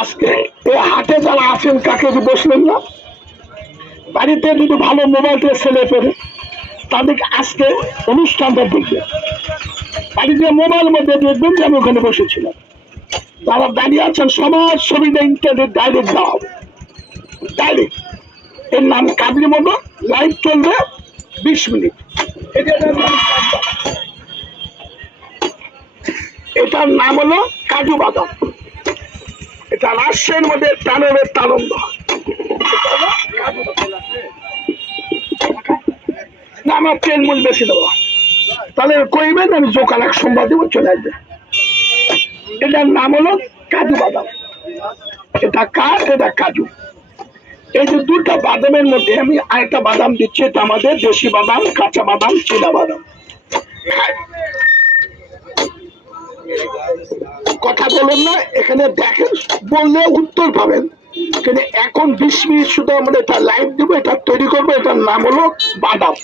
আজকে এই হাটে যারা আছেন কাকে বসলেন না, বাড়িতে যদি ভালো মোবাইল দিয়ে ছেলে পেরে তাদেরকে আজকে অনুষ্ঠানটা দেখবে, বাড়িতে মোবাইল মধ্যে দেখবেন যে আমি ওখানে বসেছিলাম। যারা দাঁড়িয়ে আছেন সবার ছবিটা ইন্টারনেট ডাইরেক্ট দেওয়া হবে, ডাইরেক্ট। এর নাম কাবলি মতো, লাইভ চলবে 20 মিনিট। এটার নাম হলো কাজু বাদাম। এটা রাজশাহীর মধ্যে টানের তালন্দ না, আমার ট্রেন মূল বেশি দেবো, তাহলে কইবেন আমি জোকাল এক সোমবার দেবো, চলে আসবে। এটার নাম হলো কাজু বাদাম। এটা কাঠ, এটা কাজু। এই যে দুটা বাদামের মধ্যে আমি আরেকটা বাদাম দিচ্ছি, এটা আমাদের দেশি বাদাম, কাঁচা বাদাম, চীনা বাদাম। কথা বলেন না, এখানে দেখেন, বললে উত্তর পাবেন। কিন্তু এখন 20 মিনিট শুধু আমরা এটা লাইভ দেবো, এটা তৈরি করবো। এটার নাম হলো বাদাম,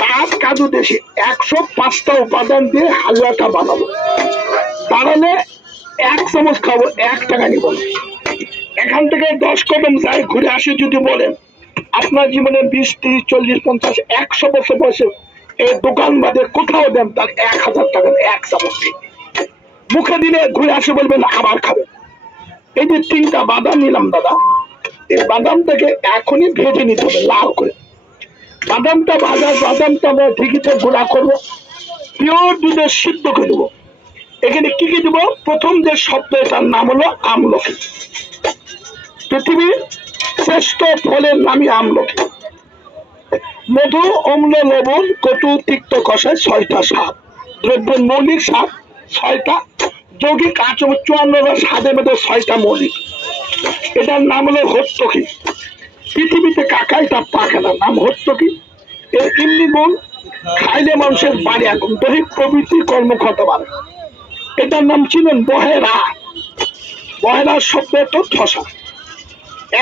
কাঠ, কাজু, দেশি। 105টা উপাদান দিয়ে হালুয়াটা বানাবো। তাহলে 1 চামচ খাবো, 1 টাকা নিব। এখান থেকে 10 কদম যাই ঘুরে আসে যদি বলেন আপনার জীবনে 20, 30, 40, 50, 100 বছর বয়সে এই দোকান বাদে কোথাও দেন, তার 1000 টাকা 1 চামচ মুখে দিলে ঘুরে আসে বলবেন আবার খাবেন। এই যে 3টা বাদাম নিলাম দাদা, এই বাদামটাকে এখনই ভেজে নিতে হবে লাল করে। বাদামটা বাদামটা আমরা ঢেকিতে গুঁড়া করবো, পিওর দুধে সিদ্ধ করে দেবো। এখানে কি কি দেবো? প্রথম যে শব্দ, এটার নাম হলো আমলকি। পৃথিবীর শ্রেষ্ঠ ফলের নামই আমলকি। মধু, অম্ল, লবণ, কটু, তিক্ত, কষায় 6টা স্বাদ। দ্রব্যের মৌলিক স্বাদ 6টা, যৌগিক 54টা স্বাদের মধ্যে 6টা মৌলিক। এটার নাম হলো হর্তকি। পৃথিবীতে কাকা এটা পাকে না, নাম হর্তকি। এর এমনি গুণ, খাইলে মানুষের বাড়ি এখন দৈহিক প্রবৃত্তি কর্মক্ষমতা বাড়ে। এটার নাম ছিলেন বহেরা। বহেরার শব্দ তো ঠসা,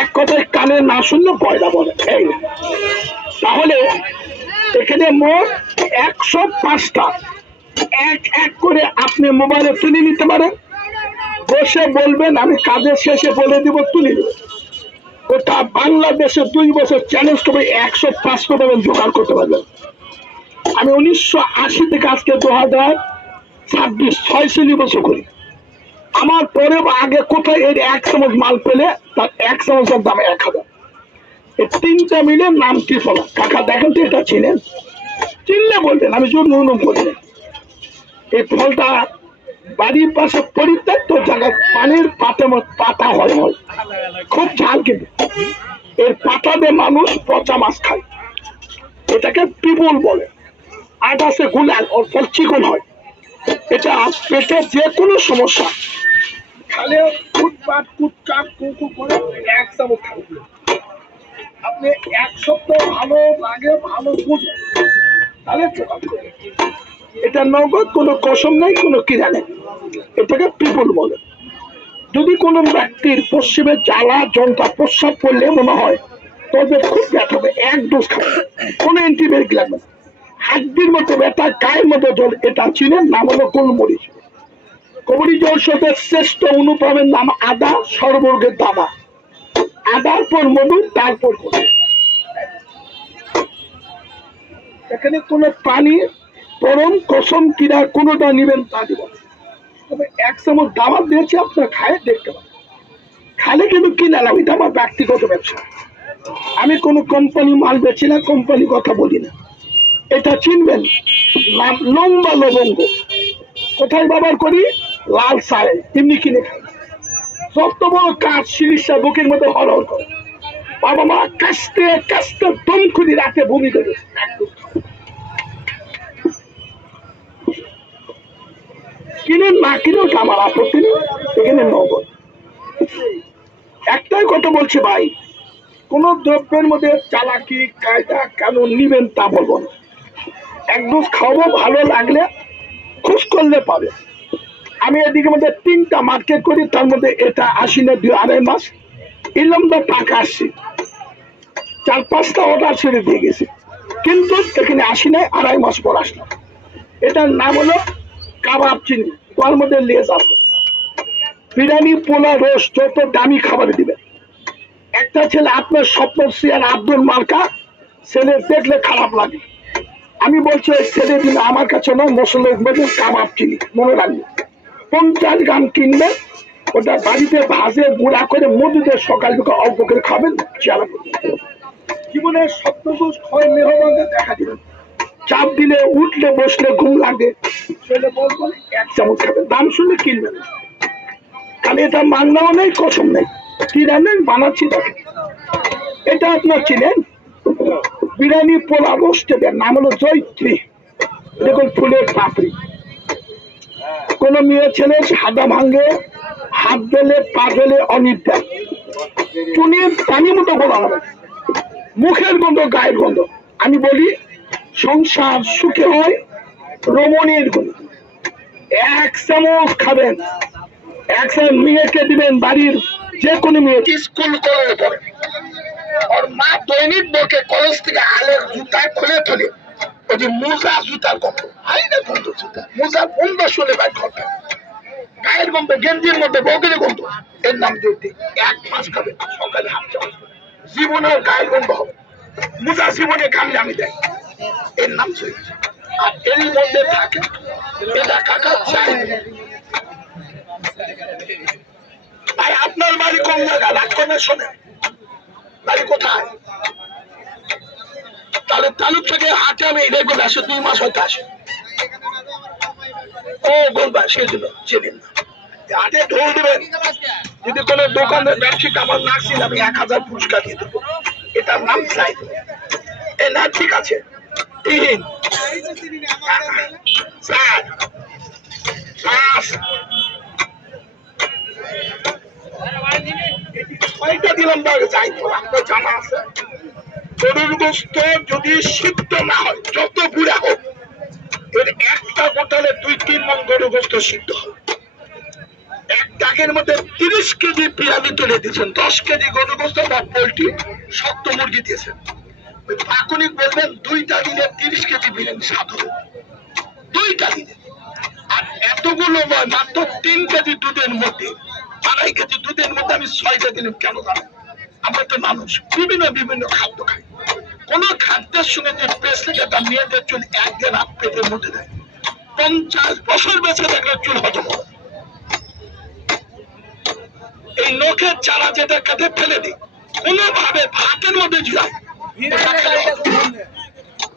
এক কথায় কানে না শুনলে বয়রা বলে। এই তাহলে এখানে মোট 105টা, এক এক করে আপনি মোবাইলে তুলে নিতে পারেন। বসে বলবেন, আমি কাজের শেষে বলে দিব, তুলে দেব। ওটা বাংলাদেশে 2 বছর চ্যালেঞ্জ করবে, 105টা দেবেন, জোগাড় করতে পারবেন। আমি 1980 থেকে আজকে 2026 6 বছর করি। আমার পরে আগে কোথায় এর 1 চামচ মাল পেলে তার 1 চামচের দাম 1000। এই 3টা মিলে নাম ত্রিফলা। কাকা দেখেন তো এটা চিনেন? চিনলে বলবেন, আমি জোর নুন বলি। এই ফলটা বাড়ির পাশে পরিত্যক্ত জায়গায় পানির পাতা হয়, খুব ঝাল। কিন্তু এর পাতা দিয়ে মানুষ পচা মাছ খায়। এটাকে পিপুল বলে। আট আছে গুলাল, ওর ফল চিকন হয়। এটা পেটে যে কোনো সমস্যা খালে ফুটপাট কুটকাট কুকু করে 1 চামচ খাবেন। আপনি 1 সপ্তাহ ভালো লাগে, ভালো বুঝবেন, তাহলে এটা নগদ, কোনো কসম নেই, কোনো কিরা নেই। এটাকে পিপুল বলে। যদি কোনো ব্যক্তির পশ্চিমে জ্বালা যন্ত্রা প্রস্রাব করলে মনে হয় তবে খুব ব্যথা হবে, 1 ডোজ খাবে, কোনো অ্যান্টিবায়োটিক লাগবে না। হাড্ডির মতো ব্যথা, গায়ের মতো জল, এটা চিনেন? নাম হলো গোলমরিচ। গোলমরিচ ঔষধের শ্রেষ্ঠ অনুপামের নাম আদা, সর্বরোগের দাদা। আদার পর মধু, তারপর এখানে কোনো পানি, পরম, কসম, কিনা কোনোটা নিবেন তা দিব। তবে 1 চামচ দাওয়াত দিয়েছি, আপনার খায় দেখতে পাবেন। খালে কিন্তু কিনা না, এটা আমার ব্যক্তিগত ব্যবসা। আমি কোনো কোম্পানি মাল বেছি না, কোম্পানি কথা বলি না। এটা চিনবেন, লম্বা লবঙ্গ। কোথায় ব্যবহার করি? লাল চায়ে, এমনি কিনে খাই। যত বড় কাজ শিরিষা বুকের মধ্যে হরহর করে, বাবা মা কাশতে কাশতে দম খুলি, রাতে বমি করে। কিনেন না কিনেও আমার আপত্তি নেই, এখানে নগদ। একটাই কথা বলছি ভাই, কোন দ্রব্যের মধ্যে চালাকি কায়দা কেন নিবেন তা বলবো না। 1 ডোজ খাওয়াবো, ভালো লাগলে খুশ করলে পাবে। আমি এদিকে মধ্যে 3টা মার্কেট করি, তার মধ্যে এটা আসি না 2-2.5 মাস। ইলমদা টাকা আসছি, 4-5টা অর্ডার ছেড়ে দিয়ে গেছি, কিন্তু এখানে আসি নাই, 2.5 মাস পর আসলাম। এটার নাম হলো কাবাব চিনি, তার মধ্যে লেজ আছে। বিরিয়ানি, পোলা, রোস্ট যত দামি খাবার দিবেন। একটা ছেলে আপনার স্বপ্ন সিয়ার আব্দুল মার্কা, ছেলে দেখলে খারাপ লাগে। আমি বলছি ওই ছেলে দিন আমার কাছে না, মশলা কাবাব চিনি মনে রাখবেন। 50 গ্রাম কিনবেন, ওটা বাড়িতে ভাজে গুঁড়া করে মধুতে সকাল বিকাল অল্প করে খাবেন। চেয়ারা জীবনের স্বপ্নদোষ ক্ষয় মেহমানদের দেখা দিবেন। চাপ দিলে উঠলে বসলে ঘুম লাগে, ছেলে বলবেন 1 চামচ খাবেন, দাম শুনলে কিনবেন। কারণ এটা মান্নাও নেই, কসম নেই, কিনা নেই, বানাচ্ছি তাকে। এটা আপনার চিনেন বিরিয়ানি, পোলা, রোস্টের নাম হলো জয়ত্রী। দেখুন ফুলের পাপড়ি। কোন মেয়ে ছেলে সাদা ভাঙ্গে, হাত গেলে পা গেলে অনিদ্রা, চুনির পানি মতো বলা হবে, মুখের গন্ধ, গায়ের গন্ধ। আমি বলি সংসার সুখে হয় রমণীর গন্ধ। 1 চামচ খাবেন, 1 চামচ মেয়েকে দিবেন, বাড়ির যে কোনো মেয়ে স্কুল কলেজে পড়ে, ওর মা দৈনিক বকে কলেজ থেকে আলের জুতা খুলে তুলে ওই যে মোজা জুতার গন্ধ, হাই না গন্ধ, জুতা মোজার গন্ধ শুনে বাইর করবেন, গায়ের গন্ধ, গেঞ্জির মধ্যে বগের গন্ধ, এর নাম যদি 1 মাস খাবেন, সকালে হাফ চামচ, জীবনের গায়ের গন্ধ হবে, মোজা জীবনে কামে আমি দেয়, এর নাম সই। আর এর মধ্যে থাকে এটা কাকা চাই। ভাই আপনার বাড়ি কোন জায়গা, রাগ করে শোনেন, বাড়ি কোথায়? তাহলে তালুক থেকে হাটে আমি এটাই বলে আসে 2 মাস হয়তো আসে। ও বলবা সেই জন্য চেনেন না, হাটে ঢোল দেবেন, যদি কোন দোকানের ব্যবসায়িক আমার না ছিল আমি 1000 পুরস্কার দিয়ে দেবো। এটার নাম চাই। এ না ঠিক আছে, 3 4 5 ছয়টা দিলাম, যাই তো আপনার জানা আছে। গরুর গোস্ত যদি সিদ্ধ না হয়, যত বুড়া হোক, এর একটা বোতলে 2-3 মণ গরুর গোস্ত সিদ্ধ হয়। এক ডাকের মধ্যে 30 কেজি বিরিয়ানি তুলে দিয়েছেন, 10 কেজি গরুর গোস্ত বা পোল্ট্রি শক্ত মুরগি দিয়েছেন। ওই পাকুনিক বলবেন 2টা দিনে 30 কেজি বিরিয়ানি স্বাদ হবে, 2টা দিনে। আর এতগুলো নয়, মাত্র 3 কেজি দুধের মধ্যে, 2.5 কেজি দুধের মধ্যে আমি 6টা দিন কেন জানেন? আমরা তো মানুষ বিভিন্ন বিভিন্ন খাদ্য খাই, কোন খাদ্যের সঙ্গে যে পেসলিকাটা মেয়েদের চুল 1 দিন হাত পেটের মধ্যে দেয়, 50 বছর বেঁচে থাকলে চুল হজম হবে। এই নখের চারা যেটা কাটে ফেলে দিই, কোনোভাবে ভাতের মধ্যে যায়,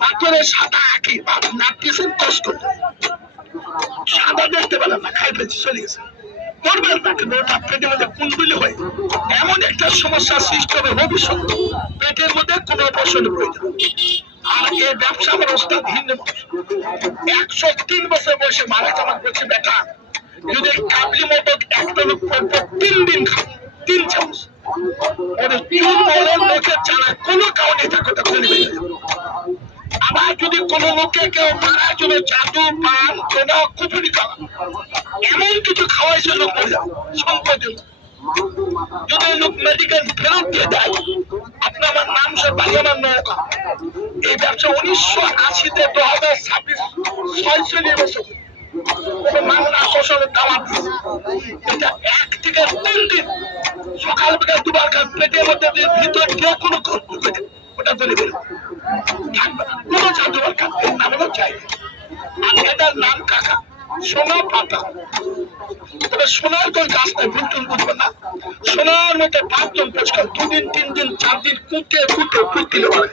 পাথরের সাদা আঁকি নাটিয়েছেন কষ্ট করতে, সাদা দেখতে পেলেন না, খাই পেয়েছি চলে গেছে, করবেন না, কিন্তু ওটা পেটের মধ্যে কুণ্ডলি হয়, এমন একটা সমস্যার সৃষ্টি হবে ভবিষ্যৎ, পেটের মধ্যে কোনো অপারেশনের প্রয়োজন। আর এই ব্যবসা আমার ওস্তাদ হিন্দু মানুষ, 103 বছর বয়সে মারা কামাক করছে বেটা, যদি কাবলি মতো একটা লোক 3 দিন খাবে 3 চামচ, লোকের ছাড়া কোনো কারণে কথা খুলে বেরিয়ে যাবে। আবার যদি কোন লোকে কেউ মারার জন্য জাদু পান কোনা কুপুরি খাওয়া, এমন কিছু খাওয়াইছে লোক মরে যাবে সম্পদের। যদি লোক মেডিকেল ফেরত দিয়ে দেয়, আপনি আমার নাম সব বাড়ি আমার নৌকা। এই ব্যবসা 1980-তে 2026 46 বছর মামলা আকর্ষণের দাওয়াত দিয়েছে। এটা 1 থেকে 3 দিন সকাল বিকাল 2 বার খান, পেটের মধ্যে ভিতর দিয়ে কোনো ওটা চলে বের থাকবে না, কোনো জাদুবার খান, এর নাম হলো চাই। আর এটার নাম কাকা সোনা পাতা, তবে সোনার কোন গাছ নাই, ভুল বুঝবে না, সোনার মতো 5 জন পরিষ্কার 2 দিন 3 দিন 4 দিন কুটে কুটে কুটিলে বলে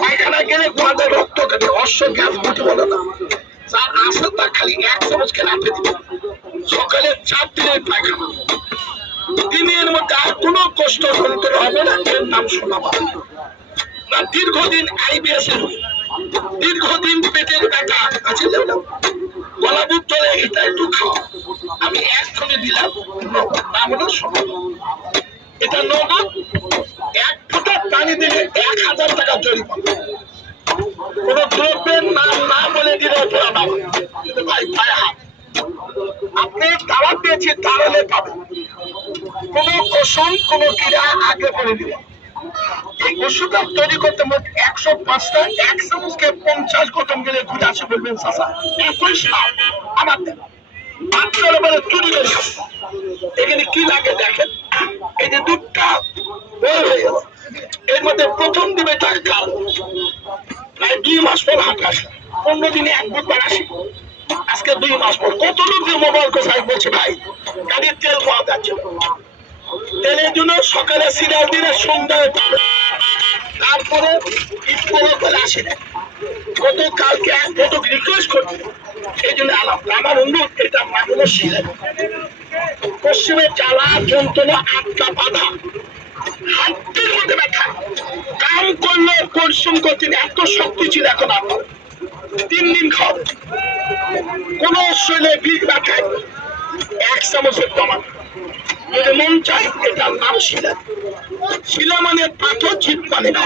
পায়খানা গেলে গোয়াদের রক্ত কাটে, অশ্ব গ্যাস বুটি বলে না, যার আছে তা খালি 1 চামচ খেলে আপনি দিবেন, সকালে 4 দিনের পায়খানা, দিনের মধ্যে আর কোনো কষ্ট যন্ত্র হবে না, এর নাম সোনা পাতা। না দীর্ঘদিন আইবিএস এর দীর্ঘদিন পেটের ব্যথা আছে, গলা বুক ধরে, এটা একটু খাওয়া, আমি এক্ষণে দিলাম, নাম হলো সোনা। এটা নগদ, 1 ফোঁটা পানি দিলে 1000 টাকা জরিমানা। কোন দ্রব্যের নাম না বলে দিলে অপরাধ, কিন্তু ভাই পায়ে হাত, আপনি দাওয়াত দিয়েছি তাহলে পাবেন, কোন কসম কোন ক্রীড়া আগে করে দিবেন। এই ওষুধটা তৈরি করতে মোট 105টা, 1 চামচকে 50 গতম গেলে ঘুরে আসে বলবেন চাচা একই সাপ আমার দেন, বাচ্চারা বলে চুরি করে খাবো। এখানে কি লাগে দেখেন, এই যে দুধটা বড় হয়ে গেল, এর মধ্যে প্রথম দিবে তার কাল প্রায় 2 মাস পর হাট আসে, 15 দিনে এক বুধবার আসি। আজকে 2 মাস পর কত লোক যে মোবাইল কোথায় বলছে ভাই গাড়ির তেল পাওয়া যাচ্ছে না। তেলের জন্য সকালে সিরিয়াল দিলে সন্ধ্যায় পাবে, তারপরে ঈদ করে আসি না। গতকালকে এক ফটো রিকোয়েস্ট করছে, এই জন্য আমার অনুরোধ, এটা মানুষ ছিলেন পশ্চিমে জ্বালা যন্ত্রণা আটকা বাধা, হাতের মধ্যে ব্যথা, কাম করলে পরিশ্রম করতেন, এত শক্তি ছিল এখন আপনার 3 দিন খাওয়াবে কোন শরীরে বিষ ব্যথায় 1 চামচের কমান যদি মন চাই, এটার নাম শিলা। শিলা মানে পাথর, চিত মানে না,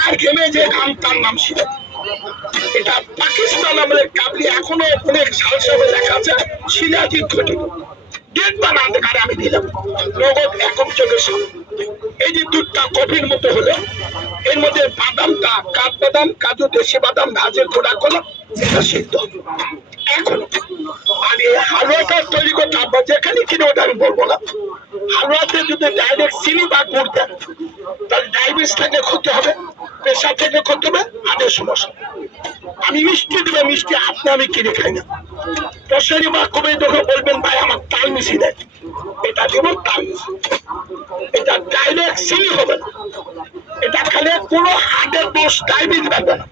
আর ঘেমে যে ঘাম তার নাম শিলা। এটা পাকিস্তান আমলের কাবলি, এখনো অনেক সালসাবে লেখা আছে শিলাজিৎ ঘটিত। দেখবা না কারে আমি দিলাম নগদ একক চোখের সামনে। এই যে দুধটা কফির মতো হলো, এর মধ্যে বাদামটা কাঠবাদাম, কাজু, দেশি বাদাম, ভাজের গোড়া কলা, এটা সিদ্ধ এখন। আর এই হালুয়াটা তৈরি করতে আপনার যেখানে কিনে ওটা আমি বলবো না। হালুয়াতে যদি ডাইরেক্ট চিনি বা গুড় দেন, তাহলে ডায়াবেটিস থেকে ক্ষতি হবে, প্রেশার থেকে ক্ষতি হবে, হার্টের সমস্যা। আমি মিষ্টি দেবে, মিষ্টি আপনি আমি কিনে খাই না। প্রসারী বা কবে যখন বলবেন ভাই আমার তাল মিশিয়ে দেয়, এটা দেবো তাল মিশি, এটা ডাইরেক্ট চিনি হবে না, এটা খেলে কোনো হার্টের দোষ ডায়াবেটিস বাড়বে না,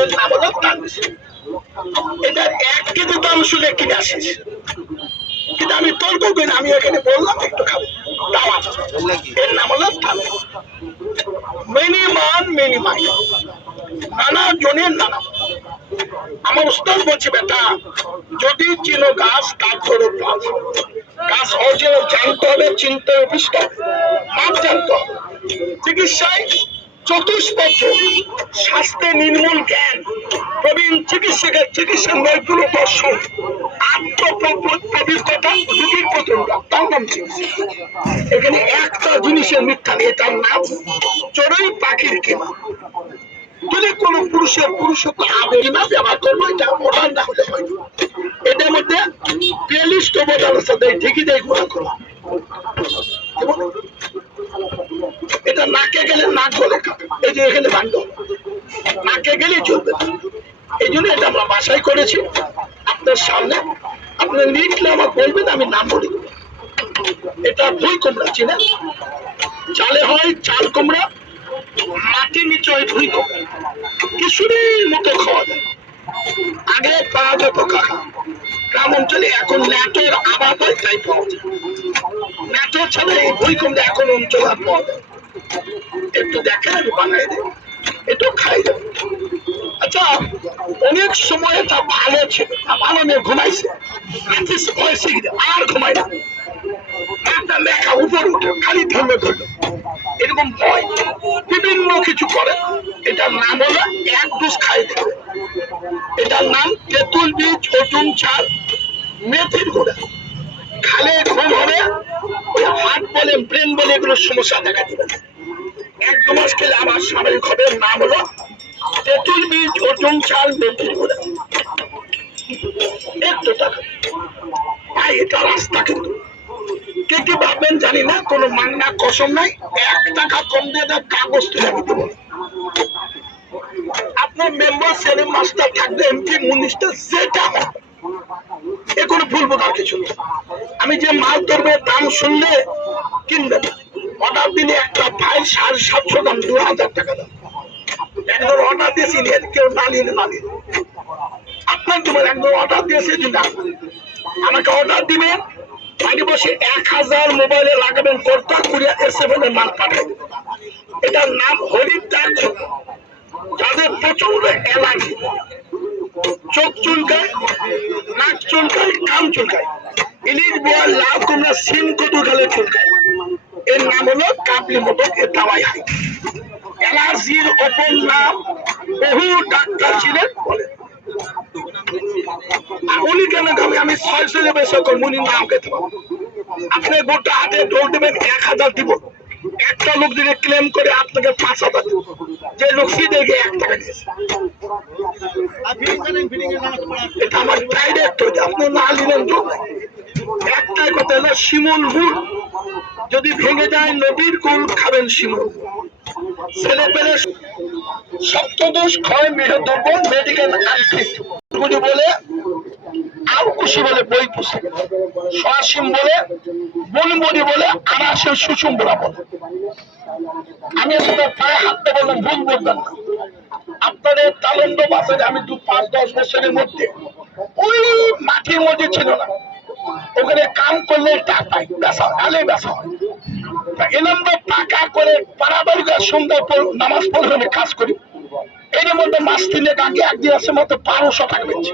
এর নাম হলো তাল মিশি। এটা 1 কেজি দাম শুনে কিনে আসিস, কিন্তু আমি তর্ক করি না, আমি এখানে বললাম একটু খাবো, এর নাম হলো তাল। মেনি মান মেনি মাই, নানা জনের নানা। আমার উস্তাদ বলছে বেটা যদি চিনো গাছ তারপরে গাছ অরিজিনাল জানতে হবে, চিনতে হবে, বুঝতে হবে, মাপ জানতে হবে। চিকিৎসায় চতুষ্পদ, স্বাস্থ্যে নির্মূল জ্ঞান, প্রবীণ চিকিৎসকের চিকিৎসার নৈপুণ্য দর্শন, আত্মপ্রবৃত্ততা, রোগীর প্রতিরোধ, তার নাম চিকিৎসা। এখানে একটা জিনিসের মিথ্যা নেই, তার নাম চড়ুই পাখির কিমা। যদি কোন পুরুষের পুরুষত্ব আবেগিমা ব্যবহার করবো, এটা মডার্ন না হলে হয়। এটার মধ্যে 42টা মডার্ন আছে, ঠিকই দেয় গুণা করো। এটা নাকে গেলে নাক বলে, এই যে এখানে ভাঙল, নাকে গেলে চলবে। এই জন্য এটা আমরা বাসায় করেছি আপনার সামনে। আপনি লিখলে আমার বলবেন, আমি নাম বলে দেবো। এটা ভুই কুমড়া, চিনেন? চালে হয় চাল কুমড়া, মাটির নিচে হয় ভুই কুমড়া, কিশোরীর মতো খাওয়া যায়। আগে পাওয়া যেত কাকা গ্রাম অঞ্চলে, এখন ন্যাটোর আবাদ হয় তাই পাওয়া যায়। ন্যাটোর ছাড়া এই ভুই কুমড়া এখন অঞ্চল আর পাওয়া যায়। একটু দেখেন, আমি বানাই দেব, একটু খাই দেব। আচ্ছা, অনেক সময় এটা ভালো ছিল, ভালো নিয়ে ঘুমাইছে, আর ঘুমাই না, একটা লেখা উপর উঠে খালি ধরলে ধরলো, এরকম ভয় বিভিন্ন কিছু করে। এটার নাম হলো 1 ডোজ খাই দেবে। এটার নাম তেঁতুল বীজ, অটুন চাল, মেথির গুঁড়া। খালে ঘুম হবে, ওই হার্ট বলে, ব্রেন বলে, এগুলোর সমস্যা দেখা দিবে। 1-2 মাস খেলে আমার স্বাভাবিক হবে। নাম হলো তেঁতুল বীজ, অটুন চাল, মেথির গুঁড়া। একটু টাকা ভাই, এটা রাস্তা কিন্তু কে কি ভাববেন জানি না, কোনো মাংনা কসম নাই। 1 টাকা কম দিয়ে দেয়, কাগজ তুলে দিতে বলে। আপনার মেম্বার, সেলিম মাস্টার থাকবে, এমপি, মিনিস্টার, যেটা এ কোনো ভুলবো না কিছু। আমি যে মাল ধরবে দাম শুনলে কিনবেন। অর্ডার দিলে একটা ভাই 750 দাম, 2000 টাকা দাম। একজন অর্ডার দিয়েছি, কেউ না নিলে না নিলে আপনার তোমার একজন অর্ডার দিয়েছে, না আমাকে অর্ডার দিবেন, বাড়ি বসে 1000 মোবাইলে লাগাবেন, কর্তা কুরিয়ার S7 এর মাল পাঠাই দেবেন। এটার নাম হরিদ্বার। যাদের প্রচন্ড অ্যালার্জি, চোখ চুলকায়, নাক চুলকায়, কান চুলকায়, ইলিশ, বোয়াল, লাউ কুমড়া, সিম কদু গেলে চুলকায়, এর নাম হলো কাবলি মোটক। এর দাওয়াই হয়। অ্যালার্জির অপর নাম বহু ডাক্তার ছিলেন বলে। উনি কেন আমি 600 বেশি করবো, উনি নাম খেতে পাবো। আপনি গোটা হাতে ডোল দেবেন, 1000 দিব, একটা লোক যদি ক্লেম করে আপনাকে 5,000 দেব, যে লোক সিধে গিয়ে 1 টাকা দিয়েছে, এটা আমার ডাইরেক্ট হইতে আপনি না নিলেন তো। একটাই কথা হলো শিমুল গুড় যদি ভেঙে যায় নদীর কুল খাবেন শিমুল। ছেলে পেলে সপ্তদোষ ক্ষয় মেহ দুর্বল মেডিকেল আনফিট বলে, আলকুশি বলে বই পুস্তক, সসীম বলে, বুলবুলি বলে, আনাসের সুষুম্বরা বলে। আমি আপনার পায়ে হাঁটতে বললাম, ভুল বলবেন না। আপনাদের তালন্দ বাসে আমি 5-10 বছরের মধ্যে ওই মাটির মধ্যে ছিল না, ওখানে কাম করলে টাকাই বেসা আলে বেসা হয়। এলাম টাকা করে পারাবাড়ি সুন্দর নামাজ পড়ে আমি কাজ করি, এর মধ্যে মাস 3 আগে একদিন আসে মতো 1200 টাকা পেয়েছি।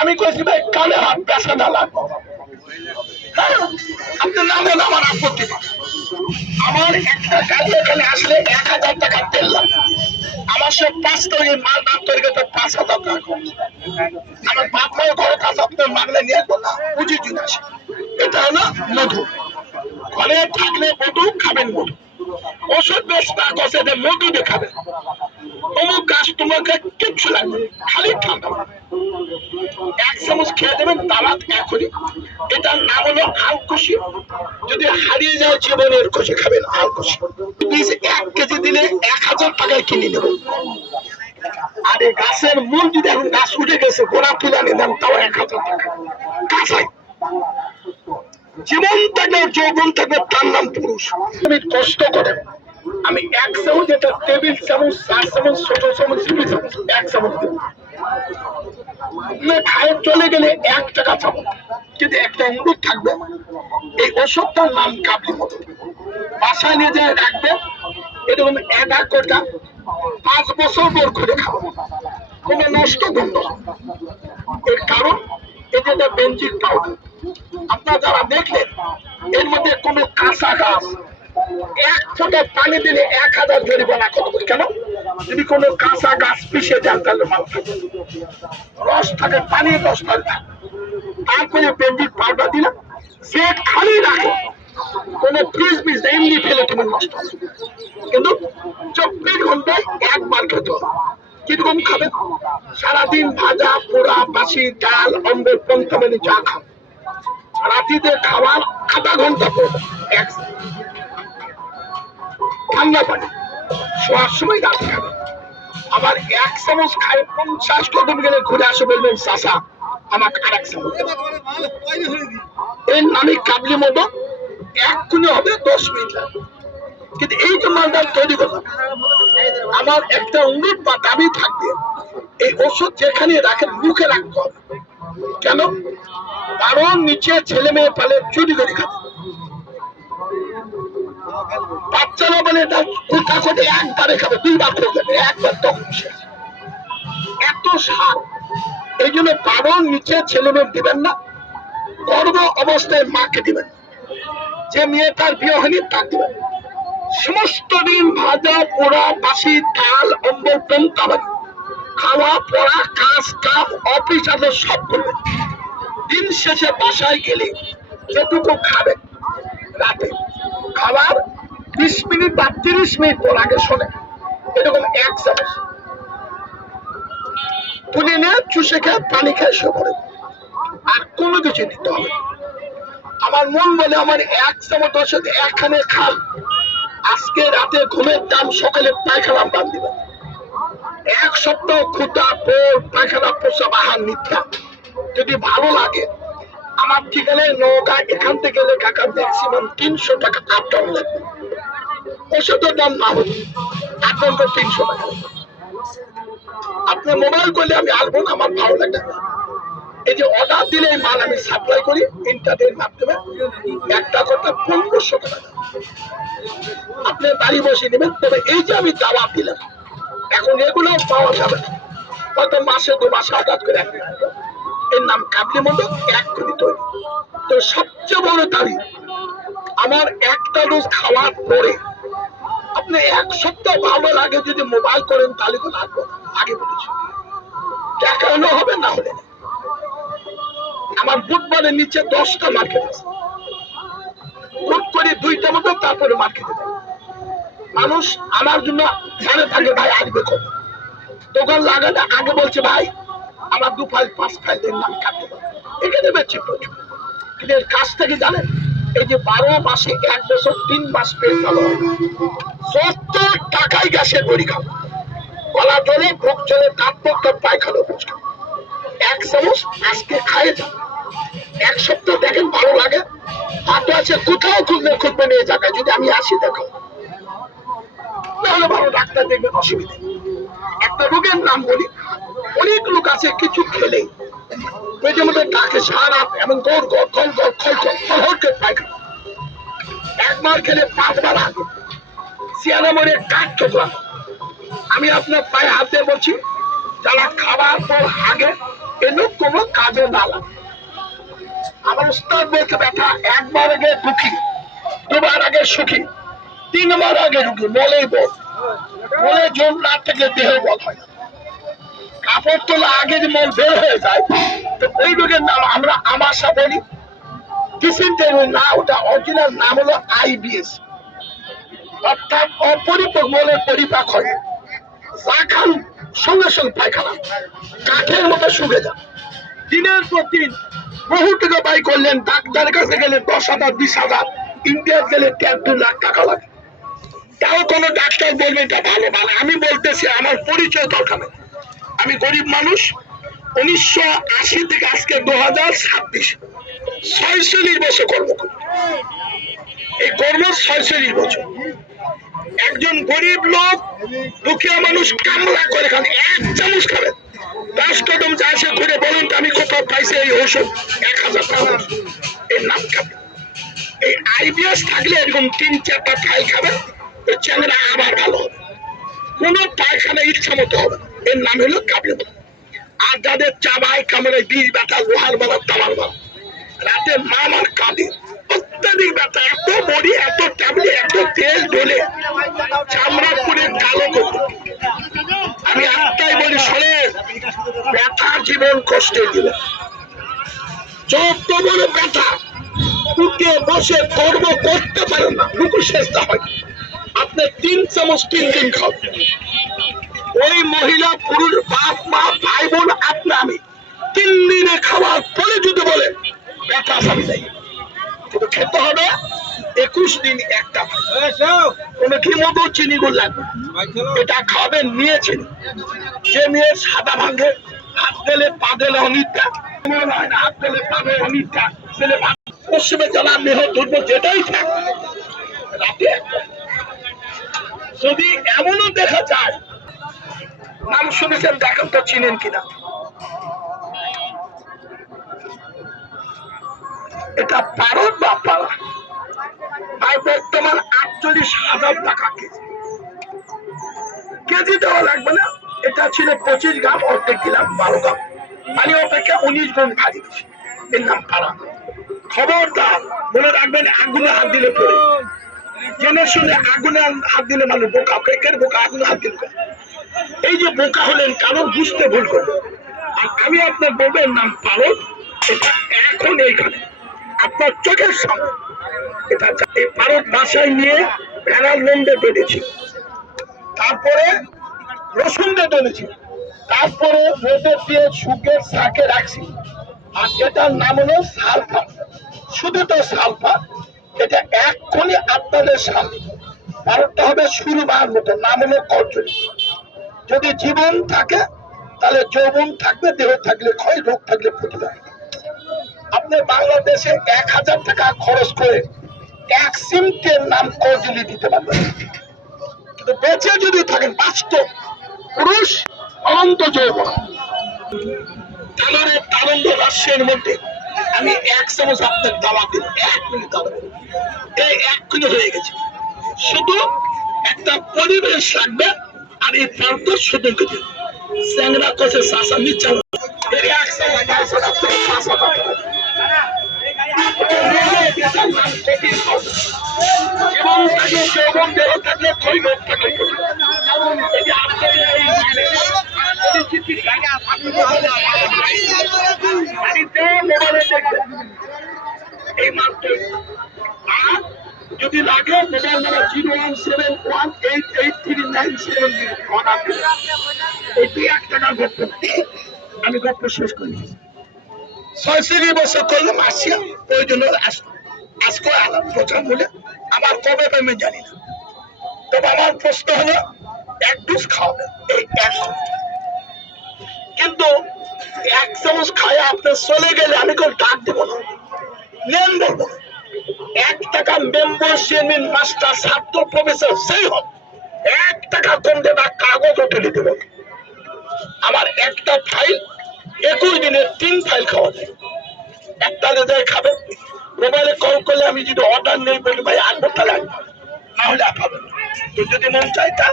আমি কয়েছি ভাই কালে হাত পেশা না লাগবে, হ্যাঁ আপনি নামে আমার আপত্তি। আমার একটা কাজ এখানে আসলে 1000 টাকা তেল লাগে, আমার সব 5 তৈরি মাল দাম তৈরি করতে 5,000 টাকা। আমার বাপ মায়ের ঘরে কাজ আপনার মাগলে নিয়ে আসবো না, বুঝি দিন আসে। এটা হলো মধু, ঘরে থাকলে মধু খাবেন, মধু ওষুধ বেশ না কষে মধু দিয়ে খাবেন। অমুক গাছ তোমাকে কিচ্ছু লাগবে, খালি ঠান্ডা 1 চামচ খেয়ে দেবেন দাওয়াত এখনই। এটার নাম হলো আলকুশি। যদি হারিয়ে যায় জীবনের খুশি খাবেন আলকুশি। 1 কেজি দিলে 1000 টাকায় কিনে নেবেন। আর এই গাছের মূল যদি এখন গাছ উঠে গেছে গোড়া তুলে আনে দেন তাও 1000 টাকা কাঁচাই। জীবন থাকবে যৌবন থাকবে তার নাম পুরুষ। আমি কষ্ট করেন, আমি 1 চামচ, এটা টেবিল চামচ, 4 চামচ, ছোট চামচ, 2 চামচ, 1 চামচ দেব। খায় চলে গেলে 1 টাকা চামচ, কিন্তু একটা অনুরোধ থাকবে, এই ওষুধটার নাম কাবলি মধু। বাসায় নিয়ে যায় রাখবেন, এরকম 1 কোটা 5 বছর পর করে খাবো, কোনো নষ্ট গন্ধ। এর কারণ এটা বেঞ্জিন পাউডার। আপনারা যারা দেখলেন এর মধ্যে কোনো কাঁচা গাছ 1 ফোঁটা পানি দিলে 1000 জরিমানা করবো। কেন? যদি কোনো কাঁচা গাছ পিষে দেন তাহলে মাল থাকে, রস থাকে, পানির রস থাকে। তারপরে বেঞ্জিন পাউডার দিলাম, সে খালি রাখে, কোনো ফ্রিজ মিস এমনি ফেলে তুমি নষ্ট হবে। কিন্তু 24 ঘন্টায় একবার খেতে হবে। কিরকম খাবেন? সারাদিন ভাজা পোড়া বাসি ডাল অম্বল পন্থামেলি চা খান, রাতিতে খাওয়ার আধা ঘন্টা পর ঠান্ডা পানি শোয়ার সময় রাত খাবেন। আবার 1 চামচ খায় 50 কদম গেলে ঘুরে আসে বলবেন চাষা আমাকে আর 1 চামচ। এর নামে কাবলি মধু, 1 কোণে হবে 10 মিনিট লাগবে। কিন্তু এই যে মালটা তৈরি করলাম, আমার একটা অনুরোধ বা দাবি থাকবে, এই ওষুধ যেখানে রাখেন মুখে রাখতে হবে। কেন? কারণ নিচে ছেলে মেয়ে পালে চুরি করে খাবে, বাচ্চারা বলে একবারে খাবে, 2 বার করে খাবে, একবার তখন এত সার। এই জন্য বারণ নিচে ছেলে মেয়ে দিবেন না, গর্ভ অবস্থায় মাকে দিবেন, যে মেয়ে তার বিয়ে হয়নি তার দিবেন। সমস্ত দিন ভাজা পোড়া বাসি ডাল অম্বল পন্থাবাড়ি খাওয়া পড়া কাজ কাম অফিস আদর সব করবেন। দিন শেষে বাসায় গেলে যেটুকু খাবেন, রাতে খাবার 20 মিনিট বা 30 মিনিট পর আগে শোনে, এরকম 1 চামচ তুলে নিয়ে চুষে খেয়ে পানি খেয়ে শুয়ে পড়ে, আর কোনো কিছু দিতে হবে। আমার মন বলে আমার 1 চামচ ওষুধ এখানে খান, আজকে রাতে ঘুমের দাম, সকালে পায়খানার দাম দিবেন। 1 সপ্তাহ ক্ষুধা পেট পায়খানা প্রসাব আহার নিত্যা। যদি ভালো লাগে আমার ঠিকানায় নৌকা, এখান থেকে গেলে কাকা ম্যাক্সিমাম 300 টাকা আপ ডাউন লাগবে। ওষুধের দাম না হলে এখন তো 300 টাকা। আপনি মোবাইল করলে আমি আসবো না, আমার ভালো লাগে না। এই যে অর্ডার দিলে এই মাল আমি সাপ্লাই করি ইন্টারনেটের মাধ্যমে, একটা কথা 1500 টাকা আপনি বাড়ি বসে নেবেন। তবে এই যে আমি দাওয়া দিলাম, এখন এগুলো পাওয়া যাবে না, হয়তো মাসে 2 মাস অর্ডার করে। এর নাম কাবলি মধু, 1 কোটি তৈরি। তো সবচেয়ে বড় দাবি, আমার একটা ডোজ খাওয়ার পরে আপনি 1 সপ্তাহ ভালো লাগে যদি মোবাইল করেন তাহলে তো লাগবে। আগে বলেছি দেখানো হবে, না হলে আমার বুধবারের নিচে 10টা মার্কেট আছে। করি 2টা মতো, তারপরে মার খেতে দেয়। মানুষ আমার জন্য জানে থাকে ভাই আসবে কত, দোকান লাগাতে আগে বলছে ভাই আমার 2 ফাইল 5 ফাইল এর নাম কাটতে দাও, এখানে বেচছে প্রচুর। কিন্তু এর কাজ থেকে জানেন, এই যে 12 মাসে 1 বছর 3 মাস পেট ভালো হয় না, 70 টাকায় গ্যাসের বড়ি খাও, গলা জলে বুক জলে দাঁত পক্ত পায়খানা পরিষ্কার, 1 চামচ আজকে খায় যান, 1 সপ্তাহ দেখেন ভালো লাগে। হাতে আছে কোথাও খুঁজবেন এই জায়গায়, যদি আমি আসি দেখো তাহলে ভালো ডাক্তার দেখবেন, অসুবিধা। একটা রোগের নাম বলি, অনেক লোক আছে কিছু খেলে পেটের মধ্যে ডাকে সারা এবং গড় গড় কল গড় খল খল খলকে পায়খানা, একবার খেলে 5 বার আগে সিয়ারা মনে কাঠ ঠোকরা। আমি আপনার পায়ে হাত দিয়ে বলছি, যারা খাবার পর আগে এলো কোনো কাজে না লাগে। আমার উস্তাদ বলতে ব্যথা 1 বার আগে দুঃখী, 2 বার আগে সুখী, 3 বার আগে রুগী, মলেই বল, মলে জোর না থেকে দেহ বল হয়। কাপড় তোলা আগে যে মল বের হয়ে যায়, তো ওই রোগের নাম আমরা আমাশা বলি। ডিসেন্টারি না, ওটা অরিজিনাল নাম হলো আইবিএস, অর্থাৎ অপরিপক্ক মলের পরিপাক হয়, যা খান সঙ্গে সঙ্গে পায়খানা কাঠের মতো শুকে যান। দিনের পর দিন বহু টাকা ব্যয় করলেন, ডাক্তারের কাছে গেলে 10,000 20,000, ইন্ডিয়া গেলে 1.5 লাখ টাকা লাগে। তাও কোনো ডাক্তার বলবে এটা ভালো ভালো, আমি বলতেছি আমার পরিচয় দরকার নেই, আমি গরিব মানুষ। 1980 থেকে আজকে 2026, 46 বছর কর্ম করি, এই কর্ম 46 বছর। একজন গরিব লোক দুঃখিয়া মানুষ কামলা করে খান, 1 চামচ খাবেন, 10 কদম যায় সে ঘুরে বলুন আমি কোথাও পাইছে এই ওষুধ, 1000 টাকা এর নাম খাবেন। এই আইবিএস থাকলে এরকম 3-4টা ফাইল খাবেন, ওই চ্যাংরা আবার ভালো হবে, কোনো পায়খানা ইচ্ছা মতো হবে, এর নাম হলো কাবিল। আর যাদের চাবাই কামড়ে 20 ব্যথা, লোহার বেলা তামার বেলা, রাতে মামার কাঁদে অত্যাধিক ব্যথা, এত বড়ি এত ট্যাবলে এত তেল ঢোলে চামড়া পুড়ে কালো করতে। আমি একটাই বলি শোনে, ব্যথা জীবন কষ্টে দিবে, যত বড় ব্যথা উঠে বসে কর্ম করতে পারেন না, বুকু শেষটা হয়, আপনি 3 চামচ 3 দিন খাবেন। ওই মহিলা পুরুষ বাপ মা ভাই বোন আপনি আমি 3 দিনে খাওয়ার পরে যদি বলে ব্যথা সারি যাই, কিন্তু খেতে হবে 21 দিন একটা, কোনো কি মতো চিনি গুণ লাগবে, এটা খাবেন নিয়েছেন। যে মেয়ে সাদা ভাঙে হাত গেলে পা গেলে অনিদ্রা, হাত গেলে পা গেলে অনিদ্রা, ছেলে পশ্চিমে জ্বালা মেহ ধরবো যেটাই থাক রাতে যদি এমনও দেখা যায়, নাম শুনেছেন দেখেন তো চিনেন কিনা, এটা পারদ বা পাড়া, আর বর্তমান 48,000 টাকা কেজি, কেজি দেওয়া লাগবে না, এটা ছিল 25 গ্রাম, অর্ধেক দিলাম 12 গ্রাম, মানে অপেক্ষা 19 গুণ ভারী বেশি, এর নাম পাড়া। খবরদার মনে রাখবেন, আগুনে হাত দিলে পড়ে, জেনে শুনে আগুনে হাত দিলে মানুষ বোকা, কেকের বোকা, আগুনে হাত দিল। এই যে বোকা হলেন কারণ বুঝতে ভুল করলেন। আর আমি আপনার বউয়ের নাম পারদ, এটা এখন এইখানে আপনার চোখের সামনে, এটা এই পারদ বাসায় নিয়ে ভেড়ার লন্ডে বেঁধেছি, তারপরে রসুন দিয়ে বেঁধেছি, তারপরে রোদে দিয়ে শুকে শাকে রাখছি। আর এটার নাম হলো সালফার, শুধু তো সালফার, এটা এক্ষুনি আপনাদের সামনে। পারদটা হবে সুরমার মতো, নাম হলো কর্জরি। যদি জীবন থাকে তাহলে যৌবন থাকবে, দেহ থাকলে ক্ষয়, রোগ থাকলে প্রতিকার। আপনি বাংলাদেশে 1000 টাকা খরচ করে 1 সিমটের নাম কর্জলি দিতে পারবেন, কিন্তু বেঁচে যদি থাকেন বাস্তব পুরুষ অনন্ত যৌবন তাহলে তারণ্য রাশিয়ার মধ্যে আমি 1 চামচ আপনার দাওয়া দিন, 1 মিনিট দাওয়া, এই 1 কিলো হয়ে গেছে। শুধু একটা পরিবেশ লাগবে, আর এই প্রান্ত শুধু কিছু চ্যাংরা কষে শাসা নিচ্ছে এবং তাকে যৌবন দেহ থাকলে ক্ষয় রোগ থাকলে এই মাত্র। আর আমাকে মোবাইল নাম্বার 017188397 এই 1 টাকা গপ্প আমি গপ্প শেষ করি 6 বছর করলাম আসিয়া প্রয়োজন আজকে আলাপ প্রচার বলে আমার কবে পেমেন্ট জানি না তবে আমার প্রশ্ন হলো এক ডোজ খাওয়াবেন এই এক কিন্তু এক চামচ খায় আপনি চলে গেলে আমি কেউ ডাক দেবো না নেন বলবো 1 টাকা মেম্বার চেয়ারম্যান মাস্টার ছাত্র প্রফেসর সেই হোক 1 টাকা কম দেবা কাগজ তুলে দেব আমার একটা ফাইল 21 দিনে 3 ফাইল খাওয়া যায় একটা যায় খাবেন মোবাইলে কল করলে আমি যদি অর্ডার নেই বলি ভাই আনবো তাহলে আনবো না হলে পাবেন তো যদি মন চাই তা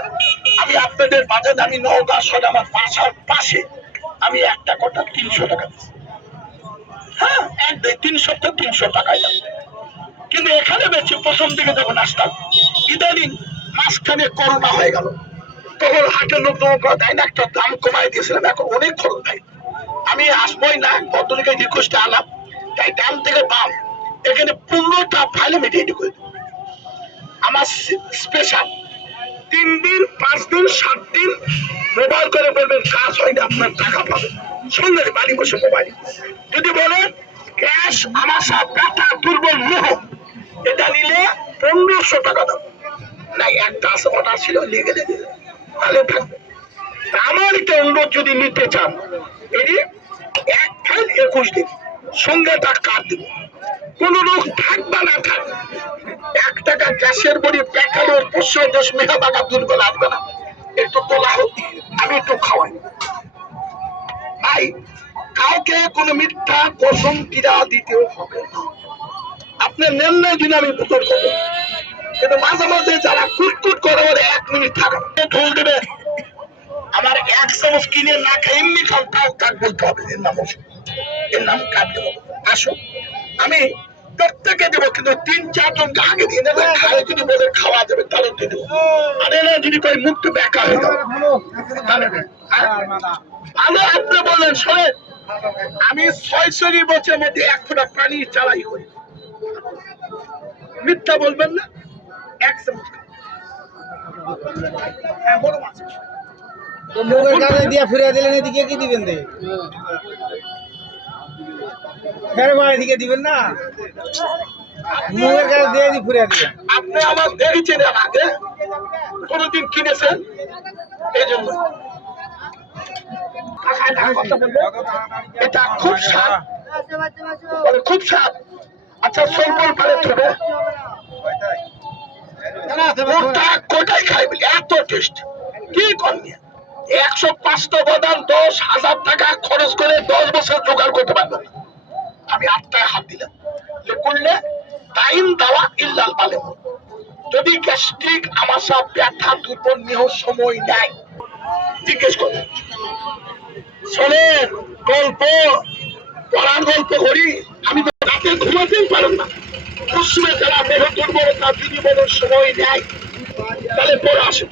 আমি আপনাদের বাজার আমি নওগাঁ সদ আমার বাসার পাশে আমি একটা কটা 300 টাকা দিচ্ছি হ্যাঁ 3 সপ্তাহ 300 টাকায় দাম কিন্তু এখানে বেশি প্রথম দিকে যখন আসতাম ইদানিং মাঝখানে করোনা হয়ে গেল তখন হাটের লোক দেয় না একটা দাম কমাই দিয়েছিলাম এখন অনেক খরচ দেয় আমি আসবোই না ভদ্রলোকের রিকোয়েস্টে আলাম তাই দাম থেকে দাম এখানে 15টা ফাইল আমি রেডি করে দেবো আমার স্পেশাল 3 দিন 5 দিন 7 দিন মোবাইল করে বলবেন কাজ হয় না আপনার টাকা পাবেন সঙ্গে বাড়ি বসে মোবাইল যদি বলেন ক্যাশ আমার সব ব্যথা দুর্বল মোহ এটা নিলে 1500 টাকা দাও না একটা আছে অর্ডার ছিল লিখে দিলে তাহলে থাকবে আমার এটা অনুরোধ যদি নিতে চান এটি এক ফাইল 21 দিন সঙ্গে তার কার্ড দেবো কোন লোক থাকবে না থাকবে 1 টাকা গ্যাসের বড়ি পেটানোর 510 মেঘা বাগা দুর্বল আসবে না একটু তোলা হোক আমি একটু খাওয়াই ভাই কাউকে কোন মিথ্যা কসম কিরা দিতেও হবে না আপনি নেন নাই দিন আমি বোতল করবো কিন্তু মাঝে মাঝে যারা কুটকুট করে ওরা 1 মিনিট থাকবে ঢোল দেবে আমার 1 চামচ কিনে না খাই এমনি খাও তাও কাক বলতে হবে এর নাম কাট দেবো আসো আমি প্রত্যেকে দেবো কিন্তু 3-4 জনকে আগে দিয়ে দেবে খায় যদি বলে খাওয়া যাবে তাহলে দিয়ে দেবো আরে না যদি কই মুক্ত বেকা হয়ে যাবে ভালো আপনি বলেন শোনেন আমি 6 বছরের মধ্যে 1 ফোঁটা পানি চালাই করি মিথ্যা বলবেন না 1 চামচ বড় মাছ মুখের কাছে দিয়া ফুরিয়ে দিলেন এদিকে কি দিবেন দে ফের বাড়ি দিকে দিবেন না মুখের কাছে দিয়ে দি ফুরিয়ে দিবেন আপনি আমার দেখেছেন আগে কোনদিন কিনেছেন এই জন্য এটা খুব স্বাদ খুব স্বাদ আচ্ছা সরবল পারে হবে কোটায় খাই বলি এত টেস্ট কি করনি 105টা বাদাম 10,000 টাকা খরচ করে 10 বছর জোগাড় করতে পারবেন না আমি 8 টাকা হাত দিলাম যে করলে টাইম দেওয়া ইল্লাল বালেম যদি গ্যাস্ট্রিক আমাশা ব্যথা দুর্বল নিহ সময় নেয় জিজ্ঞেস করুন শোনেন গল্প পড়ার গল্প করি আমি তো রাতে ঘুমাতেই পারেন না পশ্চিমে যারা মেহ দুর্বলতা যদি বলার সময় নেয় তাহলে পরে আসেন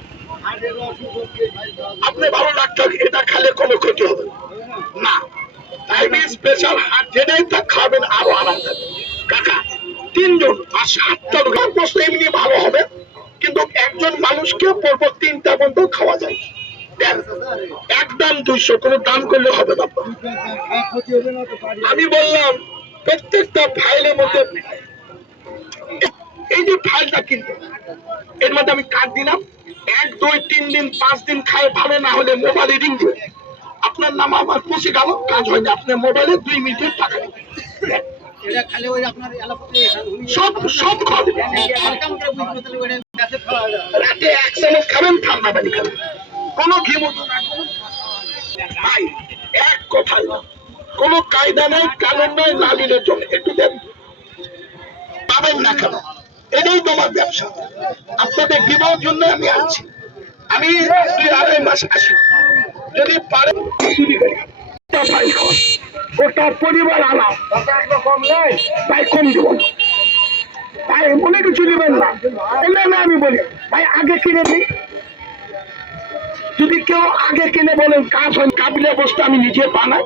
আপনি ভালো ডাক্তার এটা খেলে কোনো ক্ষতি হবে না তাই স্পেশাল হার্ট যেটাই তা খাবেন আরো আরাম দেবে কাকা 3 জন আর 7টা দোকান প্রশ্ন এমনি ভালো হবে কিন্তু একজন মানুষকে পরপর 3টা বন্ধ খাওয়া যায় একদম 200 কোনো দাম করলে হবে না আমি বললাম প্রত্যেকটা ফাইলের মধ্যে এই যে ফাইলটা কিনতে এর মধ্যে আমি কার্ড দিলাম 1 2 3 দিন 5 দিন খায় ভালো না হলে মোবাইলে রিং দিবে আপনার নাম আমার পৌঁছে গেল কাজ হয় না আপনার মোবাইলে 2 মিনিটের টাকা দিবেন সব সব খাবে রাতে 1 চামচ খাবেন ঠান্ডা পানি খাবেন কোনো ঘি মতো ভাই এক কথাই কোনো কায়দা নাই কানুন নাই লালিলের জন্য একটু দেন পাবেন না কেন এটাই তোমার ব্যবসা আপনাদের দিবার জন্য আমি আছি আমি 2-2.5 মাস আসি যদি পারে ওটা পরিবার আলাম তাই কম দিব না তাই মনে কিছু দিবেন না না আমি বলি ভাই আগে কিনে দিই যদি কেউ আগে কিনে বলেন কাজ হয় কাবিলা বস্তু আমি নিজে বানাই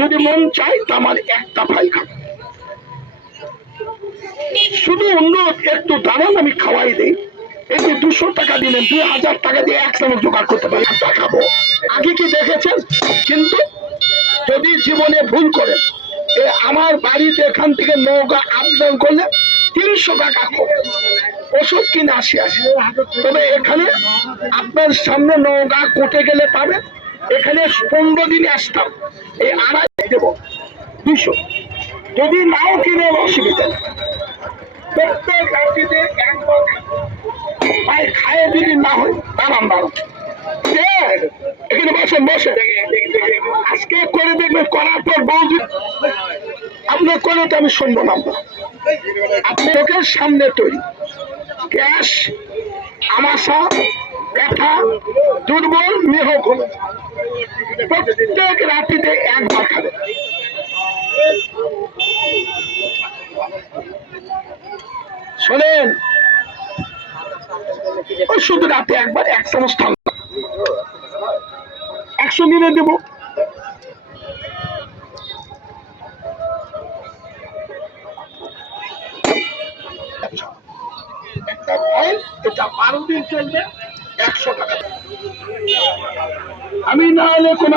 যদি মন চাই তো আমার একটা ফাইল খাবে শুধু অনুরোধ, একটু দাঁড়ান, আমি খাওয়াই দিই। এই যে 200 টাকা দিলেন, 2000 টাকা দিয়ে 1 চামচ জোগাড় করতে পারি, আটা খাবো। আগে কি দেখেছেন? কিন্তু যদি জীবনে ভুল করেন, আমার বাড়িতে এখান থেকে নৌকা আপ ডাউন করলে 300 টাকা ওষুধ কিনে আসি। তবে এখানে আপনার সামনে নৌকা কোটে গেলে পাবে, এখানে 15 দিনে আসতাম, এই 250 দেবো, 200 যদি নাও কিনে অসুবিধা নেই। প্রত্যেক রাত্রিতে একবার খায় যদি না হয়, দাঁড়ান দাঁড়ান, এখানে বসেন বসে, আজকে করে দেখবেন, করার পর বৌদি আপনার করে তো আমি শুনবো না। আপনি লোকের সামনে তৈরি গ্যাস, আমাশা, ব্যথা, দুর্বল, মেহ, প্রত্যেক রাত্রিতে একবার খাবে। শোনেন, শুধু রাতে একবার 1 চামচ ঠান্ডা, 100 দিনে দেবো। একটা অয়েল, এটা 12 দিন চলবে, 100 টাকা। আমি না হলে কোনো